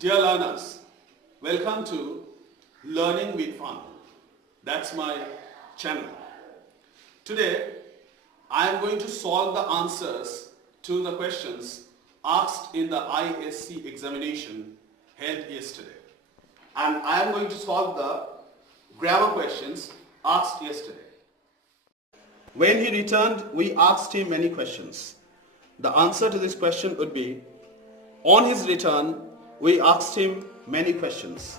Dear learners, welcome to Learning with Fun. That's my channel. Today, I am going to solve the answers to the questions asked in the ISC examination held yesterday. And I am going to solve the grammar questions asked yesterday. When he returned, we asked him many questions. The answer to this question would be, on his return, we asked him many questions.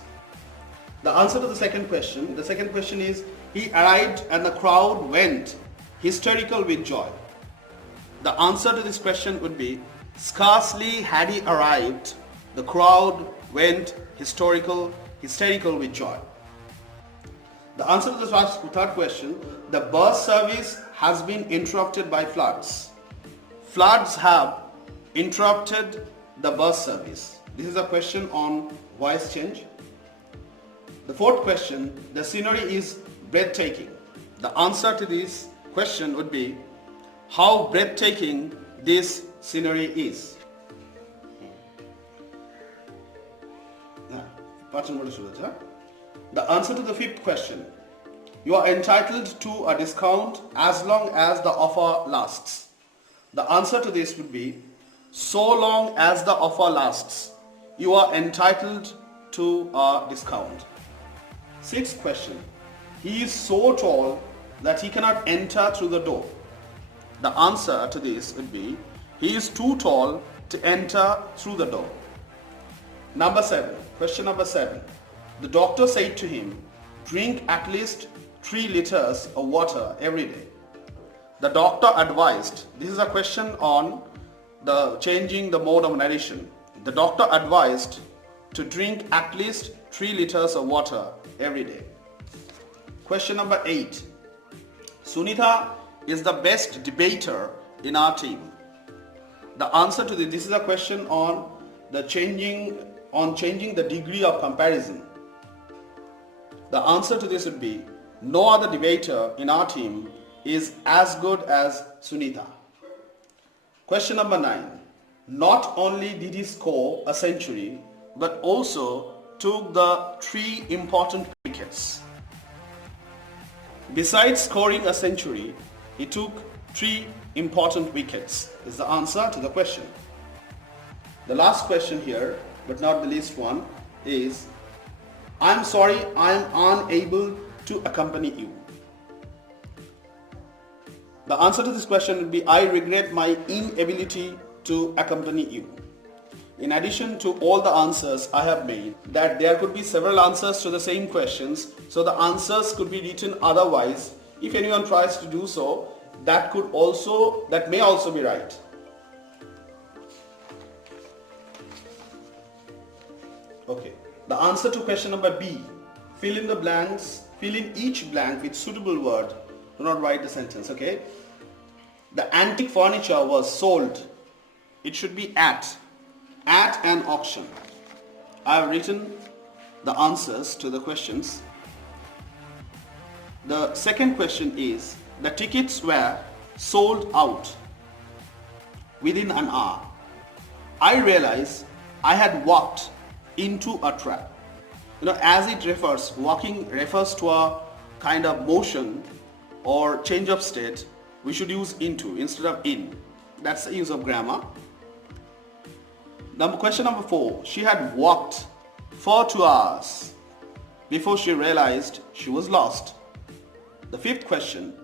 The answer to the second question is, he arrived and the crowd went hysterical with joy. The answer to this question would be, scarcely had he arrived, the crowd went hysterical with joy. The answer to the third question, the bus service has been interrupted by floods. Floods have interrupted the bus service. This is a question on voice change. The fourth question, the scenery is breathtaking. The answer to this question would be, how breathtaking this scenery is. The answer to the fifth question, you are entitled to a discount as long as the offer lasts. The answer to this would be, so long as the offer lasts, you are entitled to a discount. Sixth question, he is so tall that he cannot enter through the door. The answer to this would be, he is too tall to enter through the door. Question number 7. The doctor said to him, drink at least 3 liters of water every day. The doctor advised, this is a question on the changing the mode of narration. The doctor advised to drink at least 3 liters of water every day. Question number 8. Sunitha is the best debater in our team. The answer to this is a question on the changing the degree of comparison. The answer to this would be, no other debater in our team is as good as Sunitha. Question number 9. Not only did he score a century, but also took the 3 important wickets. Besides scoring a century, he took 3 important wickets, is the answer to the question. The last question here, but not the least one, is, I'm sorry I am unable to accompany you. The answer to this question would be, I regret my inability to accompany you. In addition to all the answers I have made, that there could be several answers to the same questions, so the answers could be written otherwise. If anyone tries to do so, that may also be right. Okay. The answer to question number B, fill in each blank with suitable word. Do not write the sentence, okay? The antique furniture was sold. It should be at an auction. I have written the answers to the questions. The second question is, the tickets were sold out within an hour. I realized I had walked into a trap. As it refers, walking refers to a kind of motion or change of state, we should use into instead of in. That's the use of grammar. Question number 4. She had walked for 2 hours before she realized she was lost. The fifth question,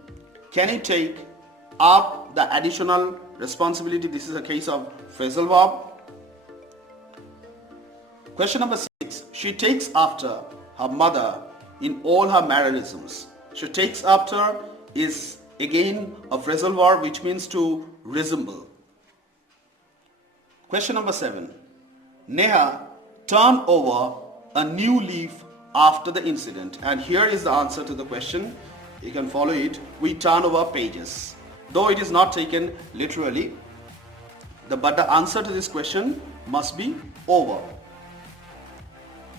can he take up the additional responsibility? This is a case of phrasal verb. Question number 6. She takes after her mother in all her mannerisms. She takes after is again a phrasal verb which means to resemble. Question number 7. Neha turned over a new leaf after the incident. And here is the answer to the question. You can follow it. We turn over pages. Though it is not taken literally, but the answer to this question must be over.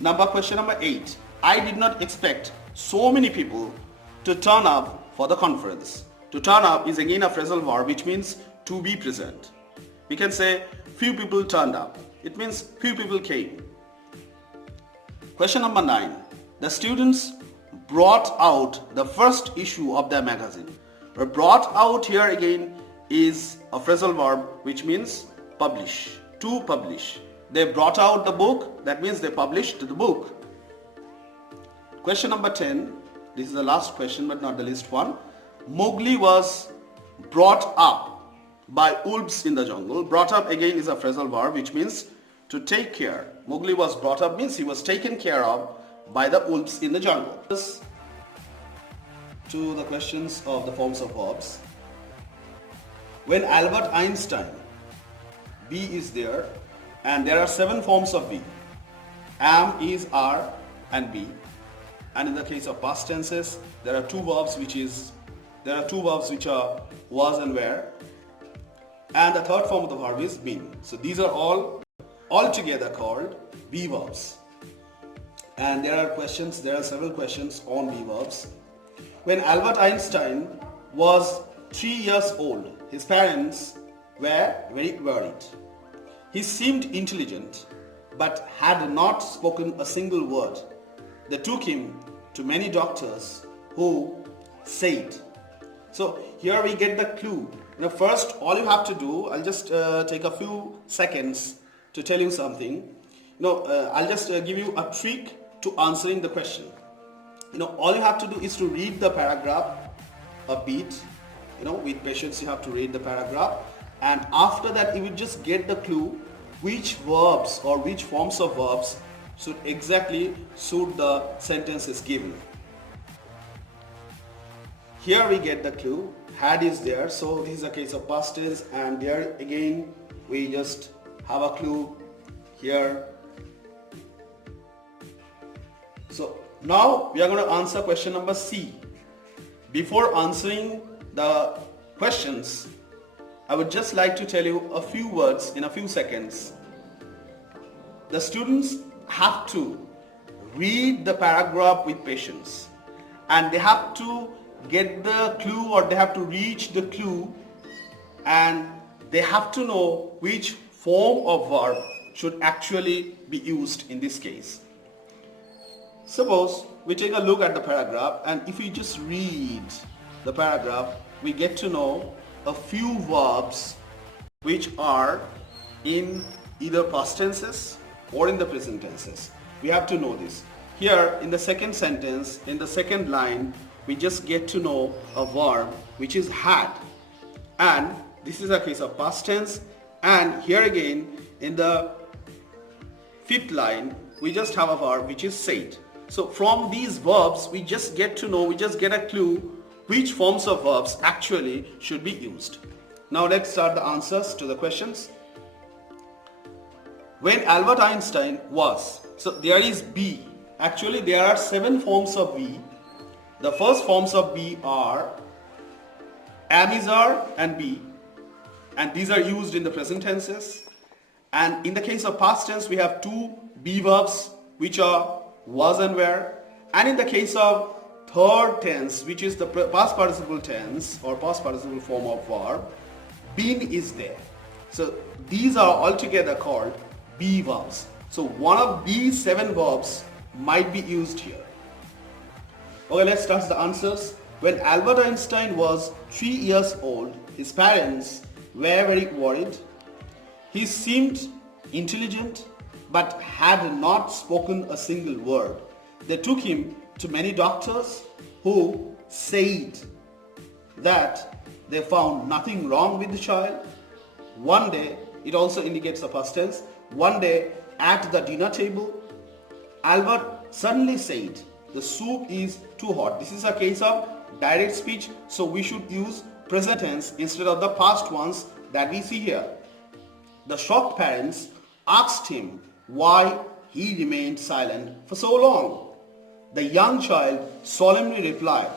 Question number 8. I did not expect so many people to turn up for the conference. To turn up is again a phrasal verb which means to be present. We can say few people turned up. It means few people came. Question number 9. The students brought out the first issue of their magazine. Brought out here again is a phrasal verb which means publish, to publish. They brought out the book, that means they published the book. Question number 10. This is the last question but not the least one. Mowgli was brought up by wolves in the jungle. Brought up again is a phrasal verb which means to take care. Mowgli was brought up means he was taken care of by the wolves in the jungle. To the questions of the forms of verbs. When Albert Einstein, be is there, and there are 7 forms of be. Am, is, are and be. And in the case of past tenses, there are two verbs which are was and were. And the third form of the verb is been. So these are all together called be verbs. And there are several questions on be verbs. When Albert Einstein was 3 years old, his parents were very worried. He seemed intelligent but had not spoken a single word. They took him to many doctors who said. So here we get the clue. First, all you have to do, I'll just take a few seconds to tell you something. I'll just give you a trick to answering the question. All you have to do is to read the paragraph a bit. With patience you have to read the paragraph, and after that you will just get the clue which verbs or which forms of verbs should exactly suit the sentences given. Here we get the clue. Had is there, so this is a case of past tense, and there again we just have a clue here. So now we are going to answer question number C. Before answering the questions, I would just like to tell you a few words in a few seconds. The students have to read the paragraph with patience, and they have to get the clue, or they have to reach the clue, and they have to know which form of verb should actually be used in this case. Suppose we take a look at the paragraph, and if we just read the paragraph, we get to know a few verbs which are in either past tenses or in the present tenses. We have to know this. Here in the second sentence, in the second line, we just get to know a verb which is had, and this is a case of past tense. And here again in the fifth line, we just have a verb which is said. So from these verbs we just get a clue which forms of verbs actually should be used. Now let's start the answers to the questions. When Albert Einstein was, so there is be. Actually there are 7 forms of be. The first forms of be are am, is, are and be, and these are used in the present tenses. And in the case of past tense we have 2 be verbs which are was and were, and in the case of third tense, which is the past participle tense or past participle form of verb, been is there. So these are altogether called be verbs. So one of these 7 verbs might be used here. Okay, let's start the answers. When Albert Einstein was 3 years old, his parents were very worried. He seemed intelligent but had not spoken a single word. They took him to many doctors who said that they found nothing wrong with the child. One day, it also indicates the past tense, one day at the dinner table, Albert suddenly said, the soup is too hot. This is a case of direct speech, so we should use present tense instead of the past ones that we see here. The shocked parents asked him why he remained silent for so long. The young child solemnly replied,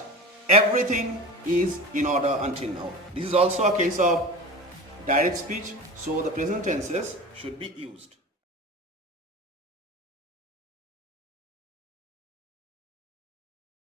everything is in order until now. This is also a case of direct speech, so the present tenses should be used.